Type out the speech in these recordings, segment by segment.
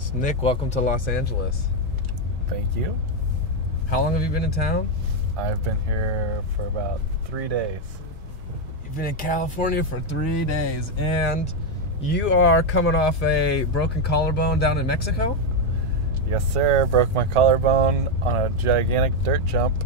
So Nick, welcome to Los Angeles. Thank you. How long have you been in town? I've been here for about 3 days. You've been in California for 3 days, and you are coming off a broken collarbone down in Mexico? Yes, sir. Broke my collarbone on a gigantic dirt jump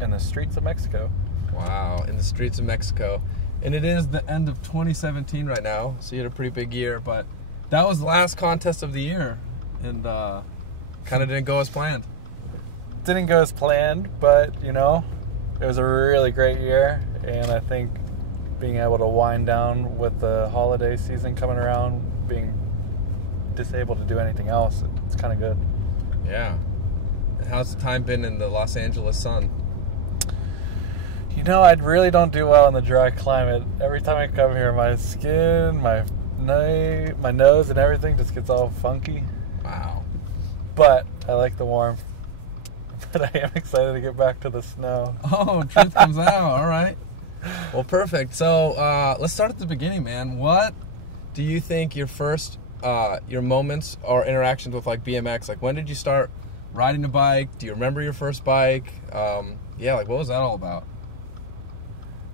in the streets of Mexico. Wow, in the streets of Mexico. And it is the end of 2017 right now, so you had a pretty big year, but that was the last contest of the year, and kind of didn't go as planned. Didn't go as planned, but, you know, it was a really great year, and I think being able to wind down with the holiday season coming around, being disabled to do anything else, it's kind of good. Yeah. And how's the time been in the Los Angeles sun? You know, I really don't do well in the dry climate. Every time I come here, my skin, my nose, and everything just gets all funky. Wow. But I like the warmth. But I am excited to get back to the snow. Oh, truth comes out. All right. Well, perfect. So let's start at the beginning, man. What do you think your first, your moments or interactions with like BMX? Like, when did you start riding a bike? Do you remember your first bike? Yeah, like what was that all about?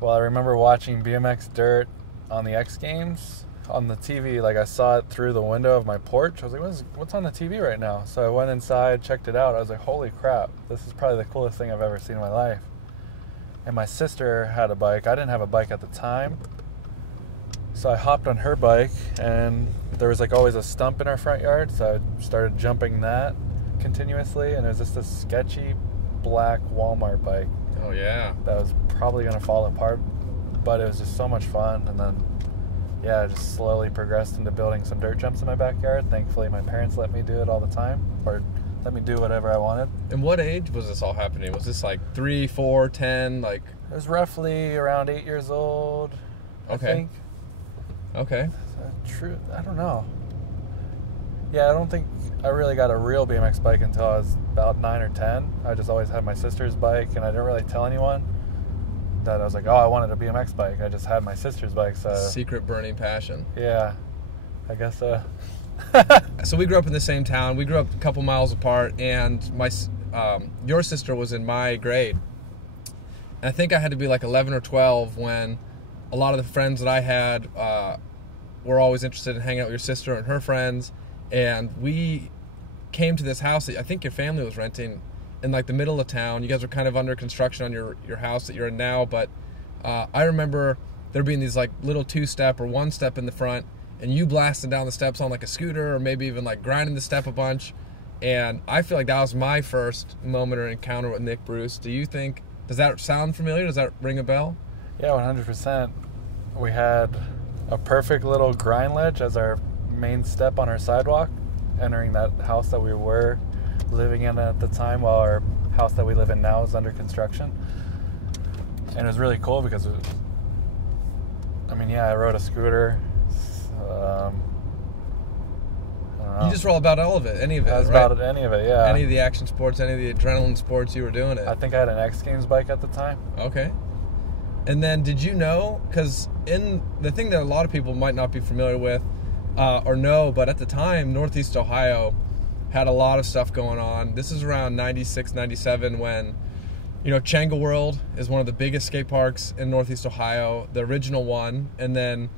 Well, I remember watching BMX Dirt on the X Games on the TV. Like, I saw it through the window of my porch. I was like, what's on the TV right now? So I went inside, checked it out. I was like, holy crap, this is probably the coolest thing I've ever seen in my life. And my sister had a bike. I didn't have a bike at the time. So I hopped on her bike, and there was like always a stump in our front yard. So I started jumping that continuously, and it was just a sketchy black Walmart bike. Oh, yeah. That was probably going to fall apart, but it was just so much fun. And then, yeah, I just slowly progressed into building some dirt jumps in my backyard. Thankfully, my parents let me do it all the time, or let me do whatever I wanted. And what age was this all happening? Was this like 3, 4, 10? Like, I was roughly around 8 years old, I think. Okay. True. I don't know. Yeah, I don't think I really got a real BMX bike until I was about 9 or 10. I just always had my sister's bike, and I didn't really tell anyone that I was like, oh, I wanted a BMX bike. I just had my sister's bike, so... Secret burning passion. Yeah, I guess so. So we grew up in the same town. We grew up a couple miles apart, and your sister was in my grade. And I think I had to be like 11 or 12 when a lot of the friends that I had were always interested in hanging out with your sister and her friends. And we came to this house that I think your family was renting in like the middle of town. You guys were kind of under construction on your house that you're in now, but I remember there being these like little 2-step or 1-step in the front, and you blasting down the steps on like a scooter, or maybe even like grinding the step a bunch. And I feel like that was my first moment or encounter with Nick Bruce. Do you think, does that sound familiar? Does that ring a bell? Yeah, 100%. We had a perfect little grind ledge as our main step on our sidewalk, entering that house that we were living in at the time, while our house that we live in now is under construction. And it was really cool because I rode a scooter. I don't know. You just roll about all of it, any of it, I was right? about any of it, yeah. Any of the action sports, any of the adrenaline sports, you were doing it. I think I had an X Games bike at the time. Okay. And then did you know, because in the thing that a lot of people might not be familiar with or know, but at the time, Northeast Ohio had a lot of stuff going on. This is around 96, 97 when, you know, Changa World is one of the biggest skate parks in Northeast Ohio, the original one, and then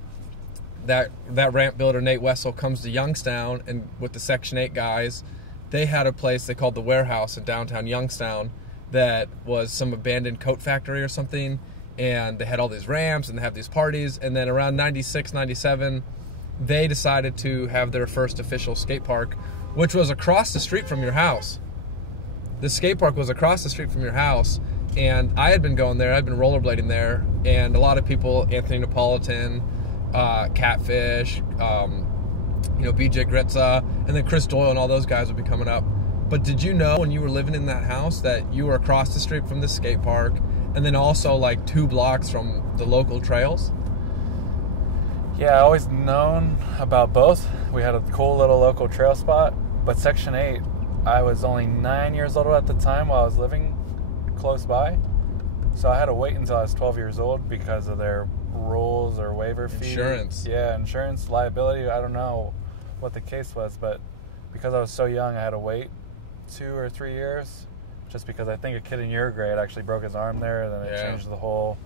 that ramp builder, Nate Wessel, comes to Youngstown, and with the Section 8 guys, they had a place they called the Warehouse in downtown Youngstown that was some abandoned coat factory or something, and they had all these ramps, and they have these parties, and then around 96, 97, they decided to have their first official skate park, which was across the street from your house. The skate park was across the street from your house, and I had been going there, I'd been rollerblading there, and a lot of people, Anthony Napolitan, Catfish, BJ Gritza, and then Chris Doyle and all those guys would be coming up. But did you know when you were living in that house that you were across the street from the skate park, and then also like 2 blocks from the local trails? Yeah, I always known about both. We had a cool little local trail spot, but Section 8, I was only 9 years old at the time while I was living close by. So I had to wait until I was 12 years old because of their rules or waiver fees. Insurance. Yeah, insurance, liability. I don't know what the case was, but because I was so young, I had to wait 2 or 3 years, just because I think a kid in your grade actually broke his arm there, and then it changed the whole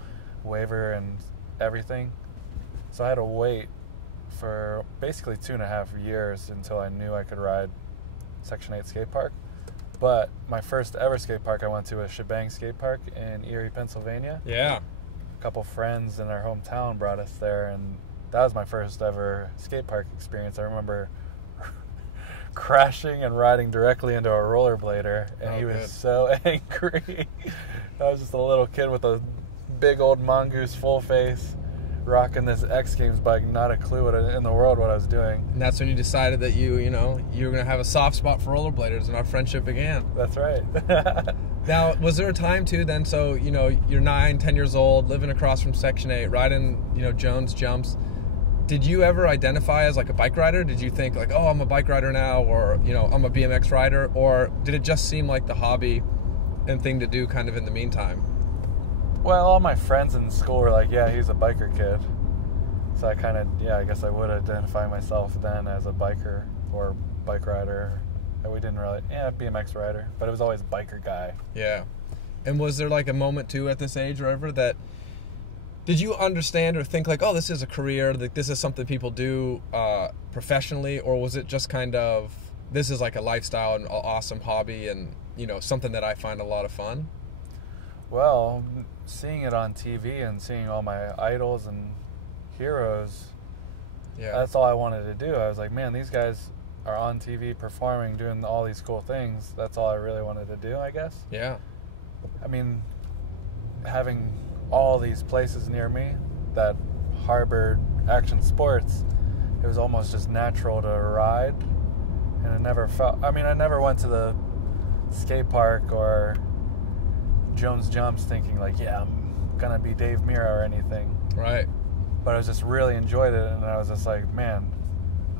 waiver and everything. So I had to wait for basically 2.5 years until I knew I could ride Section 8 skate park. But my first ever skate park I went to was Shebang Skate Park in Erie, Pennsylvania. Yeah. A couple friends in our hometown brought us there, and that was my first ever skate park experience. I remember crashing and riding directly into a rollerblader, and he was so angry. I was just a little kid with a big old mongoose full face, rocking this X Games bike, not a clue in the world what I was doing. And that's when you decided that you were going to have a soft spot for rollerbladers, and our friendship began. That's right. Now, was there a time too then, so, you're 9, 10 years old, living across from Section 8, riding, Jones jumps. Did you ever identify as like a bike rider? Did you think like, oh, I'm a bike rider now, or, I'm a BMX rider? Or did it just seem like the hobby and thing to do kind of in the meantime? Well, all my friends in school were like, yeah, he's a biker kid. So I kind of, I guess I would identify myself then as a biker or bike rider. And we didn't really, BMX rider, but it was always biker guy. Yeah. And was there like a moment too at this age or whatever that, did you understand or think like, oh, this is a career, like this is something people do professionally, or was it just kind of, this is like a lifestyle and an awesome hobby and, something that I find a lot of fun? Well, seeing it on TV and seeing all my idols and heroes, that's all I wanted to do. I was like, man, these guys are on TV performing, doing all these cool things. That's all I really wanted to do, I guess. Yeah. I mean, having all these places near me that harbored action sports, it was almost just natural to ride. And it never felt, I never went to the skate park or Jones Jumps thinking like, yeah, I'm gonna be Dave Mira or anything. Right. But I was just really enjoyed it, and I was just like, man,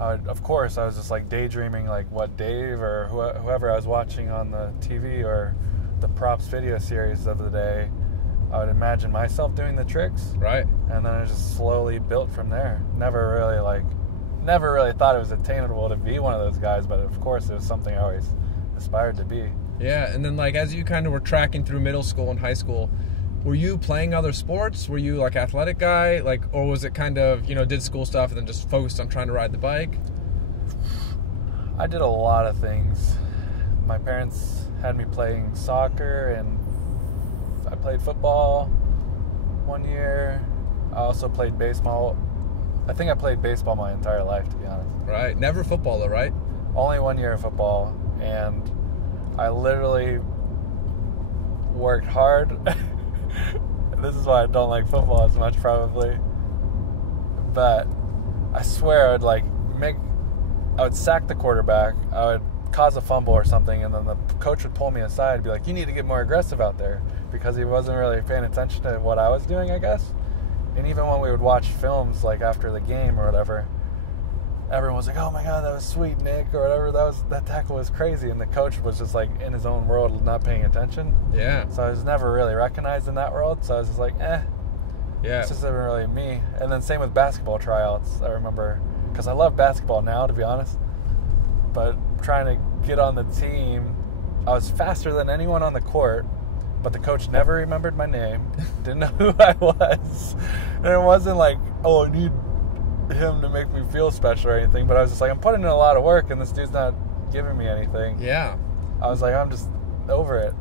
of course I was just like daydreaming like what Dave or whoever I was watching on the TV or the props video series of the day, I would imagine myself doing the tricks. Right. And then it just slowly built from there. Never really thought it was attainable to be one of those guys, but of course it was something I always aspired to be. Yeah, and then like as you kind of were tracking through middle school and high school, were you playing other sports? Were you like athletic guy, like, or was it kind of did school stuff and then just focused on trying to ride the bike? I did a lot of things. My parents had me playing soccer, and I played football 1 year. I also played baseball. I think I played baseball my entire life, to be honest. Right, never football though, right? Only 1 year of football, and I literally worked hard. This is why I don't like football as much, probably. But I swear I would sack the quarterback, I would cause a fumble or something, and then the coach would pull me aside and be like, you need to get more aggressive out there, because he wasn't really paying attention to what I was doing, I guess. And even when we would watch films, like after the game or whatever, everyone was like, oh my God, that was sweet, Nick, or whatever, that tackle was crazy, and the coach was just like in his own world, not paying attention. Yeah. So I was never really recognized in that world, so I was just like, yeah, this isn't really me. And then same with basketball tryouts, I remember, because I love basketball now, to be honest, but trying to get on the team, I was faster than anyone on the court, but the coach never remembered my name, didn't know who I was, and it wasn't like, oh, I need him to make me feel special or anything, but I was just like, I'm putting in a lot of work and this dude's not giving me anything. Yeah. I was like, I'm just over it.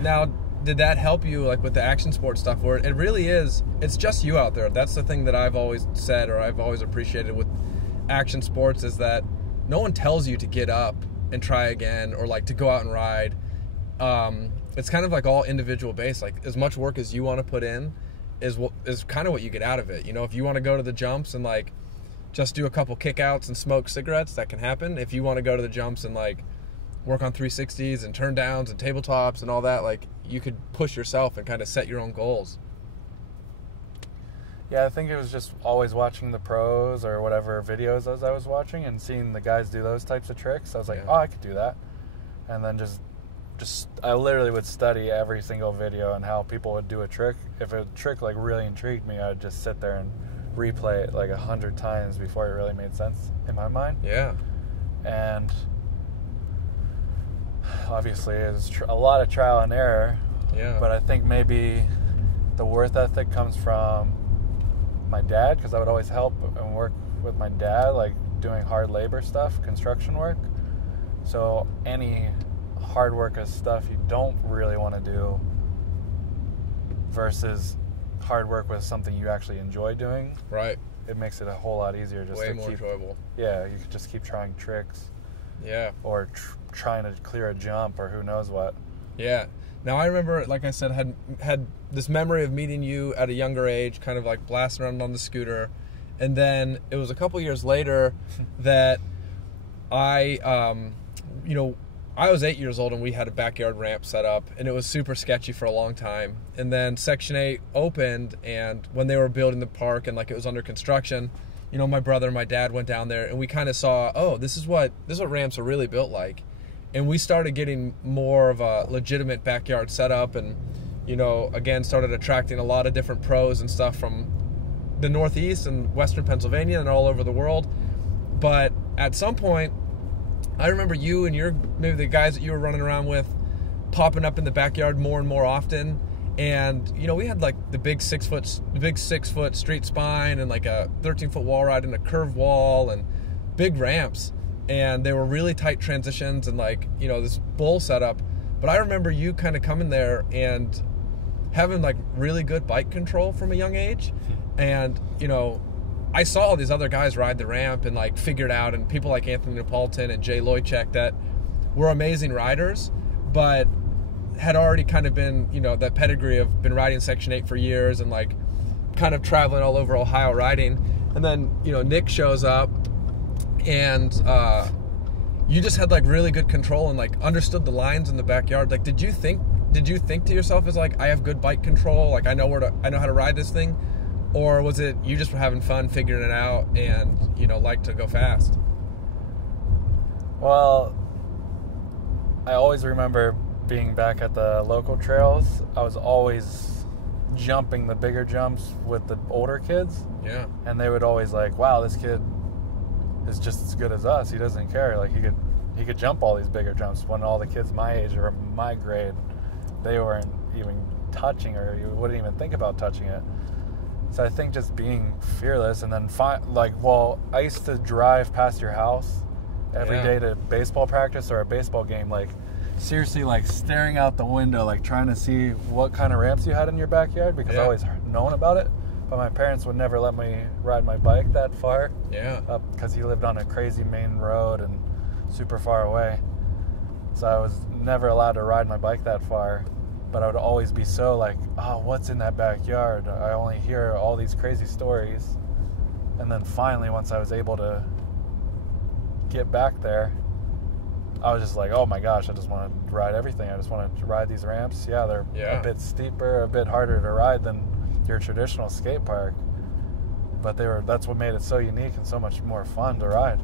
Now, did that help you like with the action sports stuff, where it really is, it's just you out there? That's the thing that I've always said, or I've always appreciated with action sports, is that no one tells you to get up and try again, or like to go out and ride. It's kind of like all individual based. Like as much work as you want to put in is kind of what you get out of it. If you want to go to the jumps and like just do a couple kickouts and smoke cigarettes, that can happen. If you want to go to the jumps and like work on 360s and turn downs and tabletops and all that, like you could push yourself and kind of set your own goals. Yeah, I think it was just always watching the pros or whatever videos as I was watching and seeing the guys do those types of tricks. I was like, oh, I could do that. And then just I literally would study every single video on how people would do a trick. If a trick like really intrigued me, I would just sit there and replay it like 100 times before it really made sense in my mind. Yeah. And obviously is a lot of trial and error. Yeah. But I think maybe the work ethic comes from my dad, because I would always help and work with my dad, like doing hard labor stuff, construction work. So any hard work is stuff you don't really want to do versus hard work with something you actually enjoy doing. Right. It makes it a whole lot easier just Way to more keep, enjoyable. Yeah, you could just keep trying tricks. Yeah. Or trying to clear a jump or who knows what. Yeah. Now I remember, like I said, had this memory of meeting you at a younger age, kind of like blasting around on the scooter, and then it was a couple years later that I was 8 years old and we had a backyard ramp set up, and it was super sketchy for a long time. And then Section 8 opened, and when they were building the park and like it was under construction, my brother and my dad went down there, and we kind of saw, oh, this is what ramps are really built like. And we started getting more of a legitimate backyard setup, and again started attracting a lot of different pros and stuff from the Northeast and Western Pennsylvania and all over the world. But at some point, I remember you and maybe the guys that you were running around with popping up in the backyard more and more often. And we had like the big 6 foot street spine and like a 13-foot wall ride and a curved wall and big ramps. And they were really tight transitions and like, this bowl setup. But I remember you kind of coming there and having like really good bike control from a young age. And, I saw all these other guys ride the ramp and like figured out, and people like Anthony Napolitan and Jay Loychek that were amazing riders, but had already kind of been, that pedigree of been riding Section 8 for years and like kind of traveling all over Ohio riding. And then, Nick shows up, and you just had like really good control and like understood the lines in the backyard. Like, did you think to yourself as like, I have good bike control, like I know how to ride this thing? Or was it you just were having fun figuring it out and like to go fast? Well, I always remember being back at the local trails. I was always jumping the bigger jumps with the older kids. Yeah. And they would always like, wow, this kid is just as good as us. He doesn't care. Like he could jump all these bigger jumps, when all the kids my age or my grade, they weren't even touching, or you wouldn't even think about touching it. So I think just being fearless, and then I used to drive past your house every day to baseball practice or a baseball game, like seriously, like staring out the window, like trying to see what kind of ramps you had in your backyard, because I always known about it. But my parents would never let me ride my bike that far. Yeah. Because he lived on a crazy main road and super far away. So I was never allowed to ride my bike that far. But I would always be so like, oh, what's in that backyard? I only hear all these crazy stories. And then finally, once I was able to get back there, I was just like, oh my gosh, I just want to ride everything. I just want to ride these ramps. Yeah, they're a bit steeper, a bit harder to ride than your traditional skate park. But that's what made it so unique and so much more fun to ride.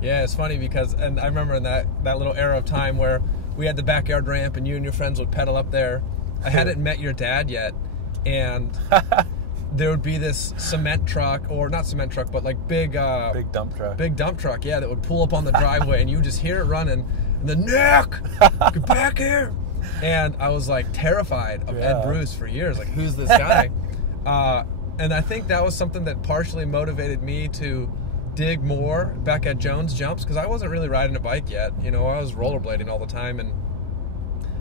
Yeah, it's funny because, and I remember in that little era of time where we had the backyard ramp and you and your friends would pedal up there. I hadn't met your dad yet, and there would be this cement truck, or not cement truck, but like big dump truck. Big dump truck, yeah, that would pull up on the driveway, and you would just hear it running, and then, Nick, get back here. And I was like terrified of Ed Bruce for years, like, who's this guy? And I think that was something that partially motivated me to dig more back at Jones Jumps, because I wasn't really riding a bike yet. I was rollerblading all the time, and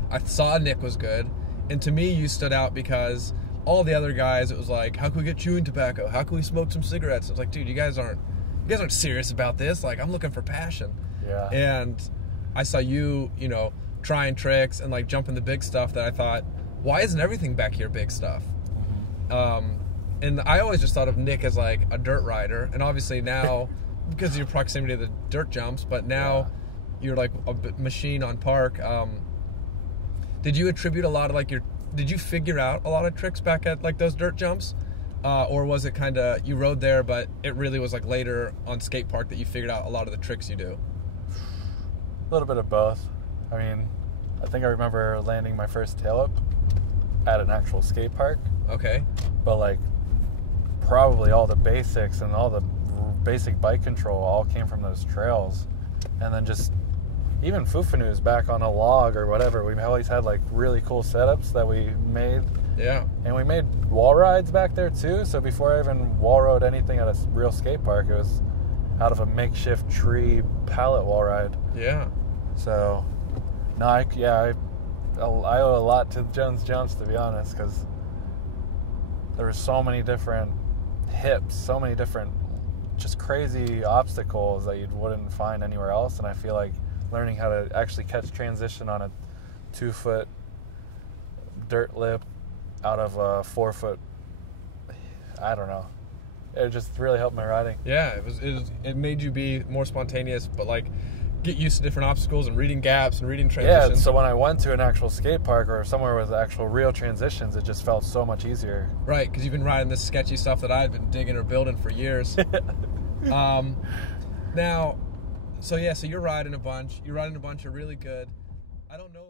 I saw Nick was good. And to me, you stood out because all the other guys, it was like, how can we get chewing tobacco? How can we smoke some cigarettes? I was like, dude, you guys aren't serious about this. Like, I'm looking for passion. Yeah. And I saw you, trying tricks and like jumping the big stuff that I thought, why isn't everything back here big stuff? Mm-hmm. And I always just thought of Nick as like a dirt rider, and obviously now, because of your proximity to the dirt jumps, but now you're like a machine on park. Did you attribute a lot of did you figure out a lot of tricks back at like those dirt jumps? Or was it kind of, you rode there, but it really was like later on skate park that you figured out a lot of the tricks you do? A little bit of both. I mean, I think I remember landing my first tail up at an actual skate park. Okay. But like, probably all the basics and all the basic bike control all came from those trails. And then just even Fufanu's back on a log or whatever. We've always had like really cool setups that we made. Yeah. And we made wall rides back there too. So before I even wall rode anything at a real skate park, it was out of a makeshift tree pallet wall ride. Yeah. So, no, I owe a lot to Jones Jumps, to be honest, because there were so many different hips, so many different just crazy obstacles that you wouldn't find anywhere else. And I feel like learning how to actually catch transition on a 2-foot dirt lip out of a 4-foot, I don't know. It just really helped my riding. Yeah, it made you be more spontaneous, but like get used to different obstacles and reading gaps and reading transitions. Yeah, so when I went to an actual skate park or somewhere with actual real transitions, it just felt so much easier. Right, because you've been riding this sketchy stuff that I've been digging or building for years. Now, so you're riding a bunch. You're riding a bunch. You're really good. I don't know.